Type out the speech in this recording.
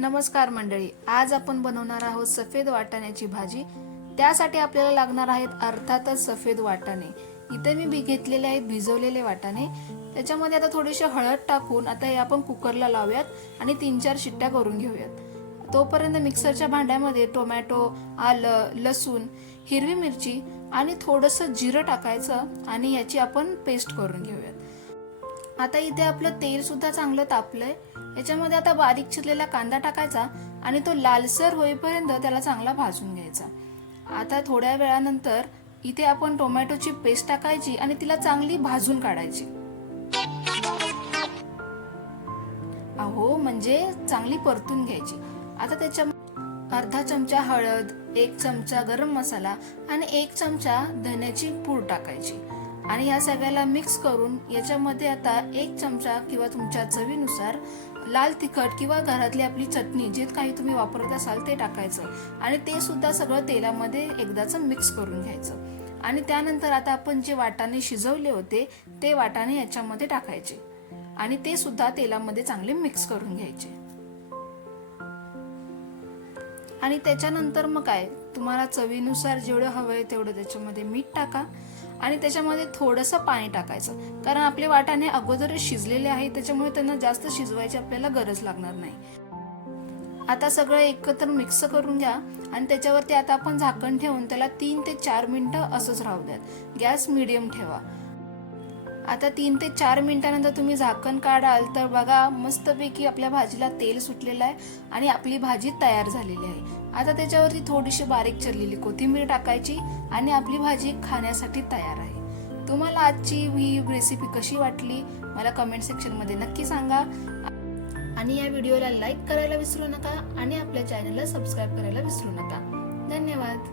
नमस्कार मंडळी, आज आपण बनवणार आहोत सफेद वाटाण्याची भाजी। त्यासाठी आपल्याला लागणार आहेत अर्थातच सफेद वाटाणे। इथे मी घेतलेले आहेत भिजवलेले वाटाणे। त्याच्यामध्ये आता थोडीशी हळद टाकून आता हे आपण कुकरला लावूयात आणि 3-4 शिट्ट्या करून घेऊयात। तोपर्यंत मिक्सरच्या भांड्यामध्ये टोमॅटो, आलं, लसूण, हिरवी मिरची आणि थोडंसं जिरं टाकायचं आणि याची आपण पेस्ट करून घेऊयात। आता इथे आपलं तेल सुद्धा चांगलं तापलंय। याच्यामध्ये आता बारीक चिरलेला कांदा टाकायचा आणि तो लालसर होईपर्यंत त्याला चांगला भाजून घ्यायचा। आता थोड्या वेळानंतर इथे आपण टोमॅटोची पेस्ट टाकायची आणि तिला चांगली भाजून काढायची। अहो म्हणजे चांगली परतून घ्यायची। आता त्याच्या अर्धा चमचा हळद, 1 चमचा गरम मसाला आणि 1 चमचा धन्याची पूड टाकायची आणि या सगळ्याला मिक्स करून याच्यामध्ये आता 1 चमचा किंवा तुमच्या चवीनुसार लाल तिखट किंवा घरातली आपली चटणी जे काही तुम्ही वापरत असाल ते टाकायचं आणि ते सुद्धा सगळं तेलामध्ये एकदाच मिक्स करून घ्यायचं। आणि त्यानंतर आता आपण जे वाटाणे शिजवले होते ते वाटाणे याच्यामध्ये टाकायचे आणि ते सुद्धा तेलामध्ये चांगले मिक्स करून घ्यायचे। आणि त्याच्यानंतर मग काय, तुम्हाला चवीनुसार जेवढं हवंय तेवढं त्याच्यामध्ये मीठ टाका आणि त्याच्यामध्ये थोडंसं पाणी टाकायचं, कारण आपले वाटाणे अगोदरच शिजलेले आहेत त्याच्यामुळे त्यांना जास्त शिजवायची आपल्याला गरज लागणार नाही। आता सगळं एकत्र मिक्स करून घ्या आणि त्याच्यावरती आता आपण झाकण ठेवून त्याला 3 ते 4 मिनिटं असंच राहू द्यात। गॅस मीडियम ठेवा। आता 3 ते 4 मिनिटांनंतर तुम्ही झाकण काढाल तर बघा मस्तपैकी आपल्या भाजीला तेल सुटलेलं आहे आणि आपली भाजी तयार झालेली आहे। आता त्याच्यावरती थोडीशी बारीक चिरलेली कोथिंबीर टाकायची आणि आपली भाजी खाण्यासाठी तयार आहे। तुम्हाला आजची ही रेसिपी कशी वाटली मला कमेंट सेक्शन मध्ये नक्की सांगा आणि या व्हिडिओला लाईक करायला विसरू नका आणि आपल्या चॅनलला सबस्क्राईब करायला विसरू नका। धन्यवाद।